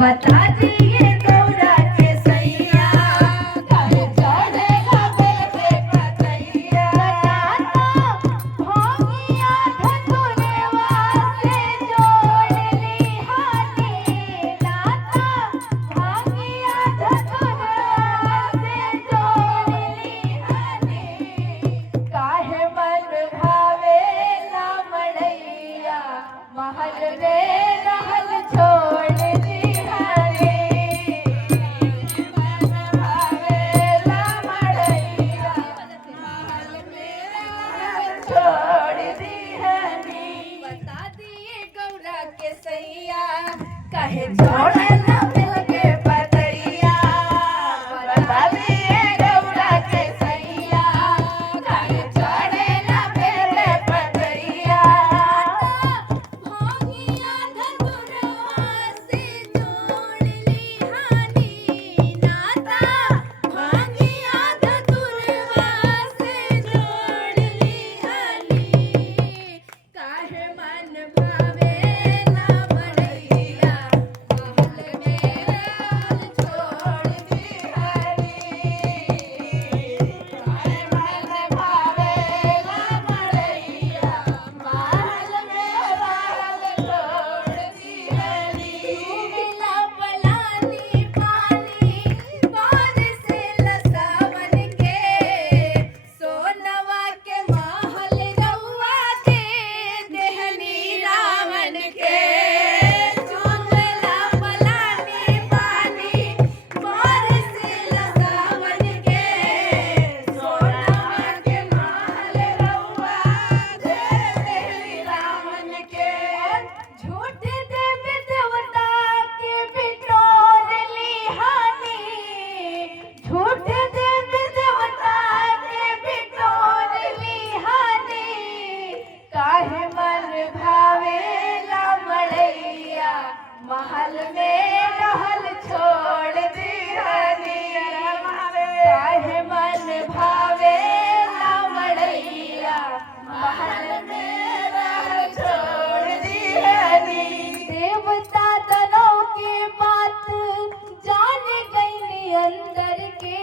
बता दिए गौरा के सैया काहे चढ़ेला बेल के पतैया भोगिया धतुरवा से जोड़ लिहानी नाता भोगिया धतुरवा से जोड़ लिहानी काहे मन भावेला मड़ैया महल में रहल छोड़ दिहानी मन भावेला मड़ैया महल में रहल छोड़ दिहानी बता दिए गौरा के सैया काहे छोड़ला बेल के पतैया बता दिए गौरा के सैया काहे चढ़ेला बेल के पतैया भोगिया धतुरवा से जोड़ लिहानी नाता भोगिया धतुरवा से जोड़ लिहानी काहे मन भावेला मड़ैया महल में रहल छोड़ दिहानी काहे मन भावेला मड़ैया महल में रहल छोड़ दिहानी मिला पलानी पानी बरसेला सावन के सोनवा के महल रउआ दे देहनी रावण के चुगला पलानी पानी बरसेला सावन के सोनवा के महल रउआ दे देहनी रावण के झूठ देवी देवता के बिटोर लिहानी झूठ देवी देवता के बिटोर लिहानी काहे मन भावेला मड़ैया महल में रहल छोड़ दिहानी काहे मन भावेला मड़ैया महल में रहल छोड़ दिहानी देवता दानव के बात जान गईनी अंदर के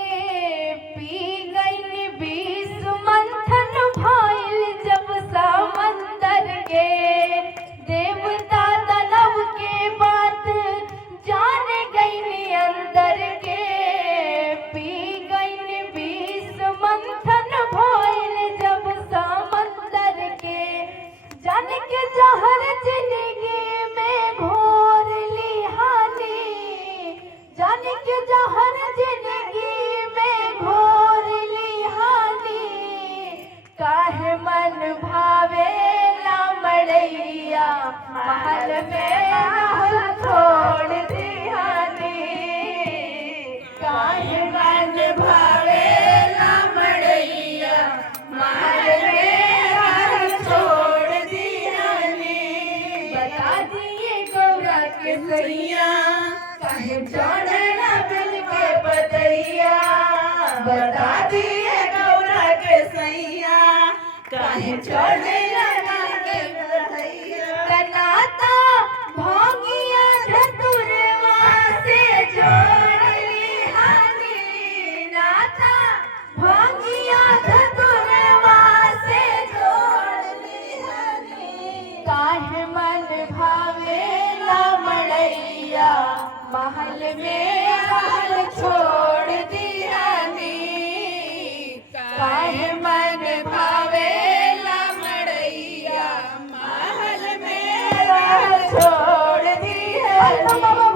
पी गईनी विष मंथन भइल जब समंदर के देवता दानव के बात जान गईनी अंदर के पी गईनी विष मंथन भइल जब समंदर के जान के जहर जिंदगी में घोर लिहानी जान के जहर जिंदगी में घोर लिहानी काहे मन भावेला मड़ैया महल में रहल छोड़ दिहानी काहे मन भावेला मड़ैया महल में रहल छोड़ दिहानी बता दिए गौरा के सैया काहे चढ़ेला बेल के पतैया बता दिए गौरा के सैया काहे चढ़ेला बेल के पतैया नाता भोगिया धतुरवा से जोड़ लिहानी नाता भोगिया धतुरवा से जोड़ लिहानी काहे मन भावेला मड़ैया महल में रहल छोड़ दिहानी काहे मन भावेला मड़ैया महल में रहल छोड़ दिहानी